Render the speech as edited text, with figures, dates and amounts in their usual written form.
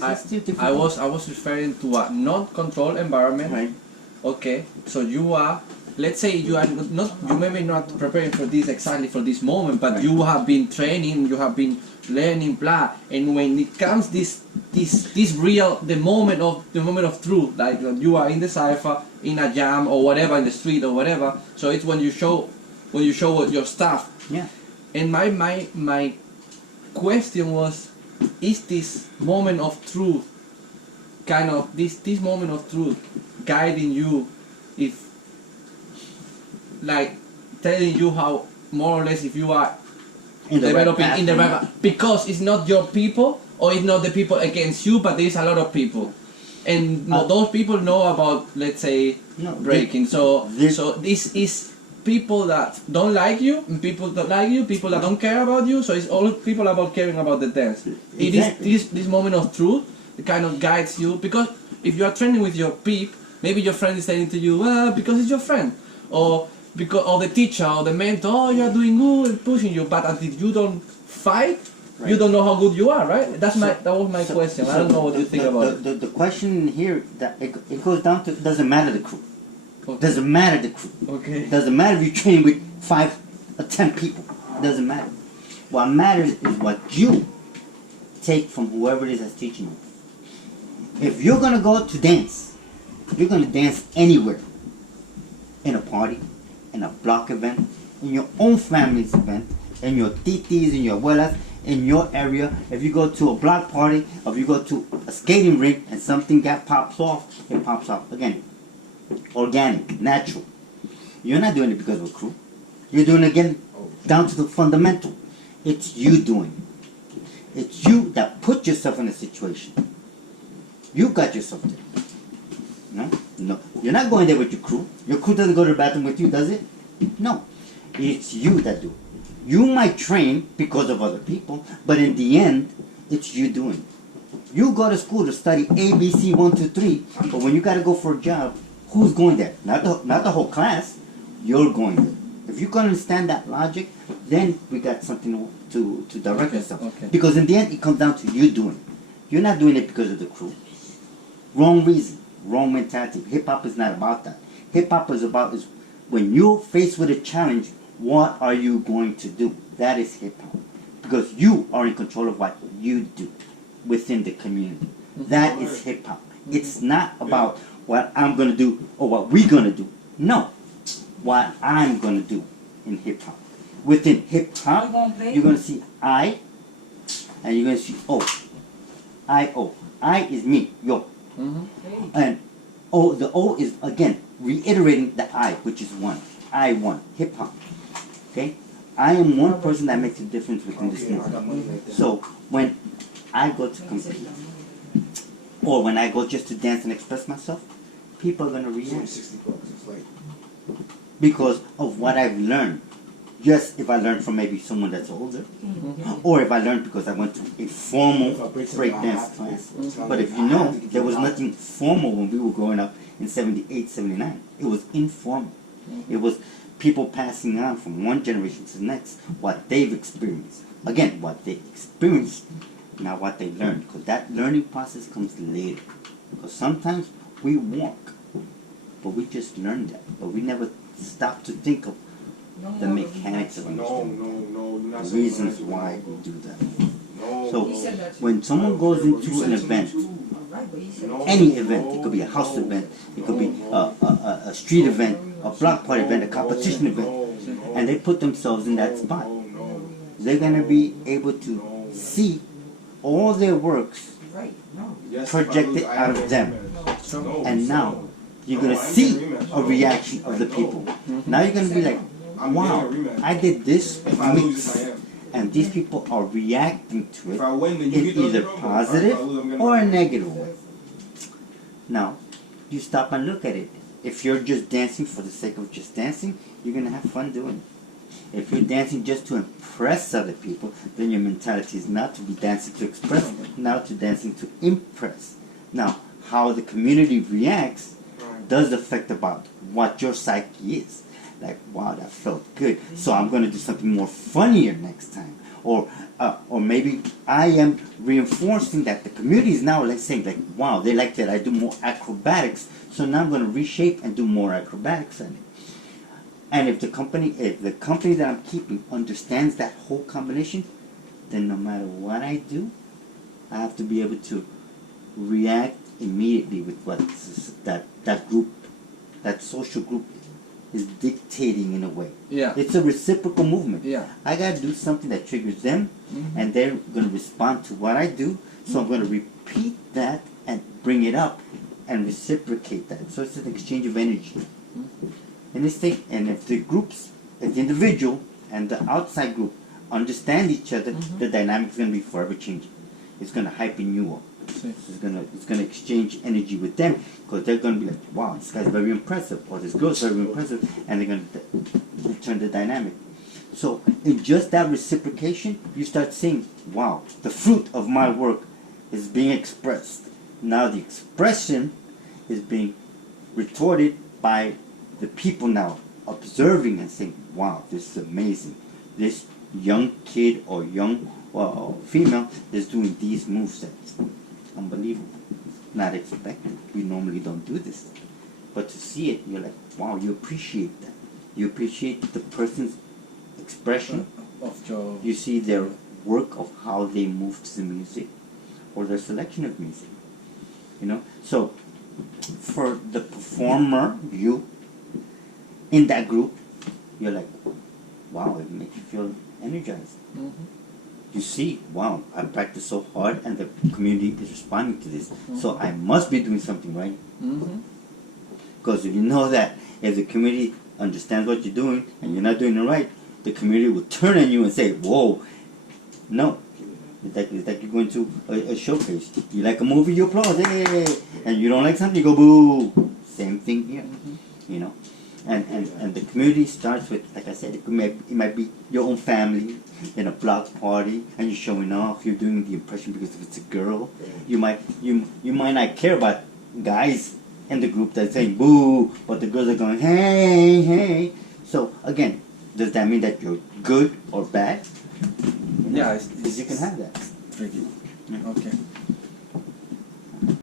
I was referring to a non-controlled environment. Right. Okay, so you are, let's say you are not, you may be not preparing for this exactly for this moment, but Right. you have been training, you have been learning, blah, and when it comes this real, the moment of truth, like you are in the cipher, in a jam or whatever, in the street or whatever, so it's when you show your stuff. Yeah. And my question was, is this moment of truth kind of this moment of truth guiding you, if like telling you how more or less if you are developing in the right, because it's not your people or it's not the people against you, but there's a lot of people and those people know about, let's say, breaking. So this is people that don't like you and people that like you, people that don't care about you, so it's all people about caring about the dance. Exactly. It is this moment of truth that kind of guides you, because if you are training with your peep, maybe your friend is saying to you, well, because it's your friend, or because of the teacher or the mentor, oh, you are doing good and pushing you, but until you don't fight, right, you don't know how good you are, right? That was my question. I don't know what you think about it. The question here, that it goes down to, doesn't matter the crew. Okay. Doesn't matter the crew. Okay. Doesn't matter if you train with 5 or 10 people. Doesn't matter. What matters is what you take from whoever it is that's teaching you. If you're gonna go to dance, you're gonna dance anywhere. In a party, in a block event, in your own family's event, in your titis, in your abuelas, in your area. If you go to a block party, or if you go to a skating rink and something pops off, it pops off again. Organic, natural. You're not doing it because of a crew. You're doing it again down to the fundamental. It's you doing it. It's you that put yourself in a situation. You got yourself there. No? No. You're not going there with your crew. Your crew doesn't go to the bathroom with you, does it? No. It's you that do it. You might train because of other people, but in the end, it's you doing it. You go to school to study ABC 1, 2, 3, but when you got to go for a job, who's going there? Not the whole class. You're going there. If you can understand that logic, then we got something to direct yourself. Okay. Because in the end, it comes down to you doing it. You're not doing it because of the crew. Wrong reason. Wrong mentality. Hip-hop is not about that. Hip-hop is about when you're faced with a challenge, what are you going to do? That is hip-hop. Because you are in control of what you do within the community. That is hip-hop. It's not about what I'm going to do or what we're going to do. No. What I'm going to do in hip-hop. Within hip-hop, you're going to see I, and you're going to see O. I-O. I is me, yo. And O, the O is, again, reiterating the I, which is one. I one. Hip-hop. Okay? I am one person that makes a difference within this movement. So, when I go to compete, or when I go just to dance and express myself, people are going to react. Because of what I've learned. Just if I learned from maybe someone that's older, or if I learned because I went to a formal breakdance class. But if you know, there was nothing formal when we were growing up in 78, 79. It was informal. It was people passing on from one generation to the next what they've experienced. Again, what they experienced, not what they learned. Because that learning process comes later. Because sometimes we walk, but we just learn that. But we never stop to think of the mechanics of understanding. The reasons why we do that. So when someone goes into an event, any event, it could be a house event, it could be a street event, a block party event, a competition event, and they put themselves in that spot, they're going to be able to see all their works projected out of them. And now you're going to see a reaction of the people. Now you're going to be like, wow, I did this mix, and these people are reacting to it in either positive or a negative way. Now, you stop and look at it. If you're just dancing for the sake of just dancing, you're going to have fun doing it. If you're dancing just to impress other people, then your mentality is not to be dancing to express, now to dancing to impress. Now, how the community reacts does affect about what your psyche is. Like, wow, that felt good, so I'm going to do something more funnier next time. or maybe I am reinforcing that the community is now, let's say, like, wow, they like that I do more acrobatics, so now I'm going to reshape and do more acrobatics in it. And if the company that I'm keeping understands that whole combination, then no matter what I do, I have to be able to react immediately with what that group, that social group is dictating in a way. Yeah. It's a reciprocal movement. Yeah. I gotta do something that triggers them, and they're gonna respond to what I do. So I'm gonna repeat that and bring it up and reciprocate that. So it's an exchange of energy. And this thing, and if the groups, if the individual and the outside group understand each other, the dynamic is gonna be forever changing. It's gonna hypen you up. It's gonna exchange energy with them, because they're gonna be like, wow, this guy's very impressive, or this girl's very impressive, and they're gonna turn the dynamic. So in just that reciprocation, you start seeing, wow, the fruit of my work is being expressed. Now the expression is being retorted by the people now observing and saying, wow, this is amazing. This young kid or young female is doing these movesets. Unbelievable. Not expected. We normally don't do this. But to see it, you're like, wow, you appreciate that. You appreciate the person's expression. You see their work of how they move to the music, or their selection of music. You know? So, for the performer, you, in that group, you're like, wow, it makes you feel energized. You see, wow, I practiced so hard and the community is responding to this. So I must be doing something right. Because if you know that, if the community understands what you're doing and you're not doing it right, the community will turn on you and say, whoa, no. It's like you're going to a showcase. You like a movie, you applaud, hey! And you don't like something, you go boo. Same thing here, you know. And the community starts with, like I said, it might be your own family in a block party, and you're showing off. You're doing the impression because if it's a girl, you might not care about guys in the group that's saying boo, but the girls are going hey, hey. So again, does that mean that you're good or bad? Yeah, you can have that. Tricky. Okay.